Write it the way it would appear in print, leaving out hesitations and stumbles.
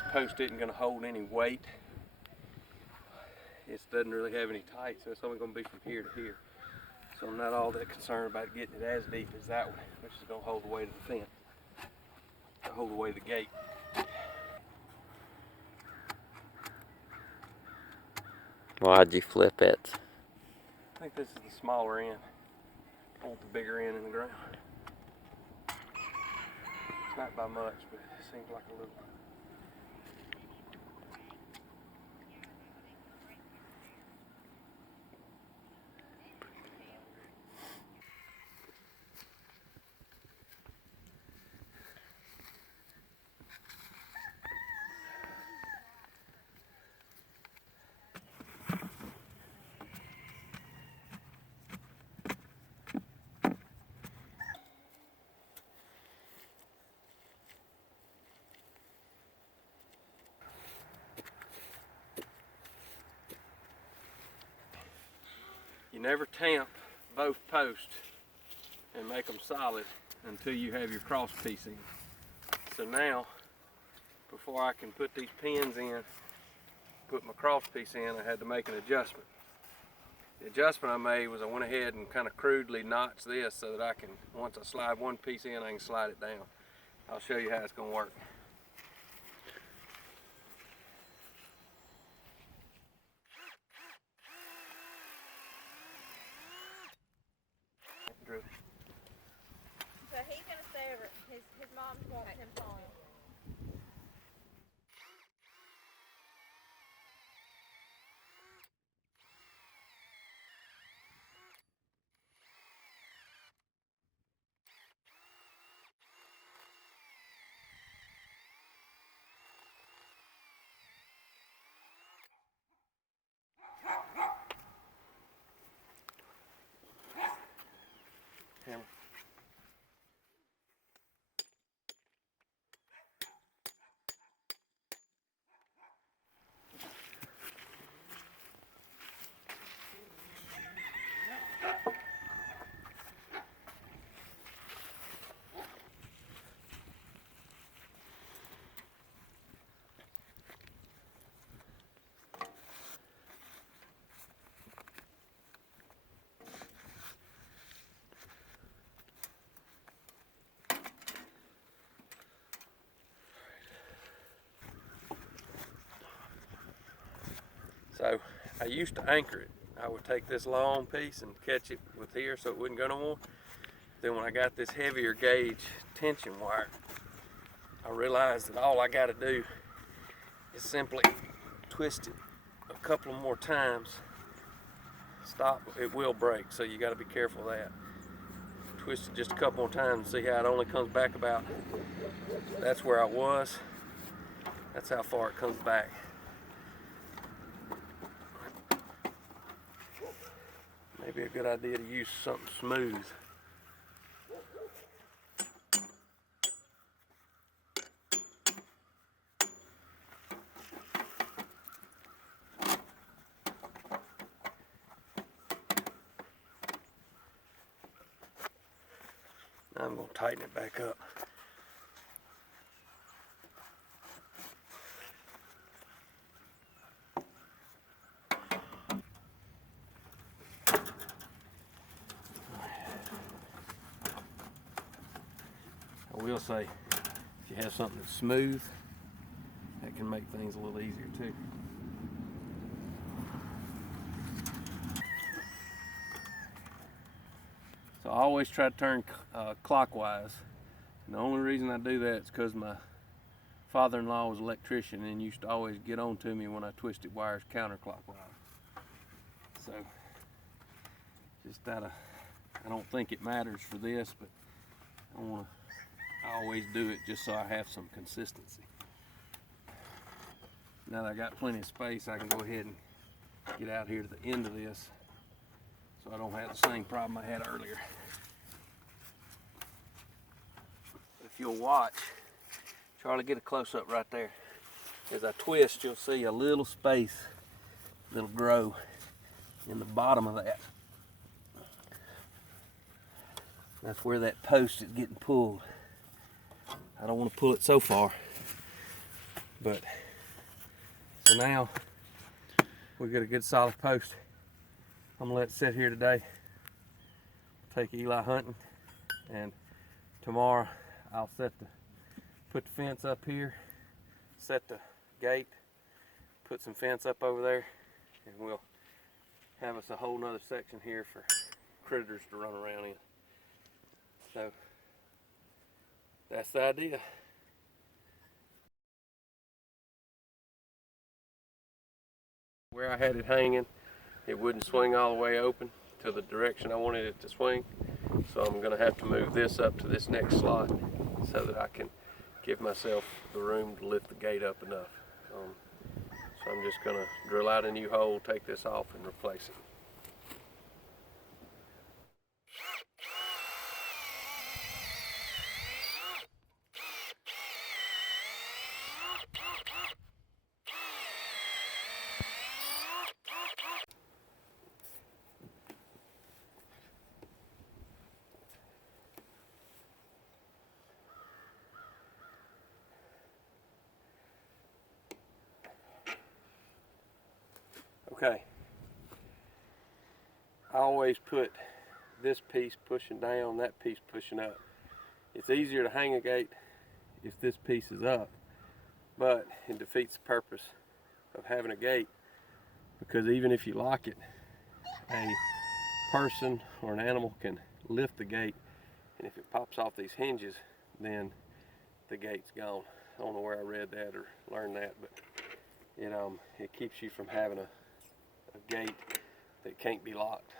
this post isn't going to hold any weight. It doesn't really have any tight, so it's only going to be from here to here. So I'm not all that concerned about getting it as deep as that one, which is going to hold the weight of the fence, to hold the weight of the gate. Why'd you flip it? I think this is the smaller end. I want the bigger end in the ground. It's not by much, but it seems like a little. You never tamp both posts and make them solid until you have your cross piece in. So now, before I can put these pins in, put my cross piece in, I had to make an adjustment. The adjustment I made was I went ahead and kind of crudely notched this so that I can, once I slide one piece in, I can slide it down. I'll show you how it's going to work. So he's gonna stay over. His mom wants him home. Hammer. So I used to anchor it. I would take this long piece and catch it with here so it wouldn't go no more. Then when I got this heavier gauge tension wire, I realized that all I got to do is simply twist it a couple more times. Stop, it will break, so you got to be careful of that. Twist it just a couple more times and see how it only comes back about, that's where I was. That's how far it comes back. Maybe a good idea to use something smooth. Now I'm going to tighten it back up. I will say, if you have something that's smooth, that can make things a little easier too. So I always try to turn clockwise. And the only reason I do that is because my father-in-law was an electrician and used to always get on to me when I twisted wires counterclockwise. So, just out of, I don't think it matters for this, but I always do it just so I have some consistency. Now that I got plenty of space, I can go ahead and get out here to the end of this so I don't have the same problem I had earlier. If you'll watch, Charlie, get a close-up right there. As I twist, you'll see a little space that'll grow in the bottom of that. That's where that post is getting pulled. I don't want to pull it so far But so now we got a good solid post. I'm gonna let it sit here today. Take Eli hunting, and tomorrow I'll put the fence up here, set the gate, put some fence up over there, and we'll have us a whole nother section here for critters to run around in. So that's the idea. Where I had it hanging, it wouldn't swing all the way open to the direction I wanted it to swing. So I'm gonna have to move this up to this next slot so that I can give myself the room to lift the gate up enough. So I'm just gonna drill out a new hole, take this off, and replace it. Okay, I always put this piece pushing down, that piece pushing up. It's easier to hang a gate if this piece is up, but it defeats the purpose of having a gate, because even if you lock it, a person or an animal can lift the gate, and if it pops off these hinges, then the gate's gone. I don't know where I read that or learned that, but it keeps you from having a gate that can't be locked.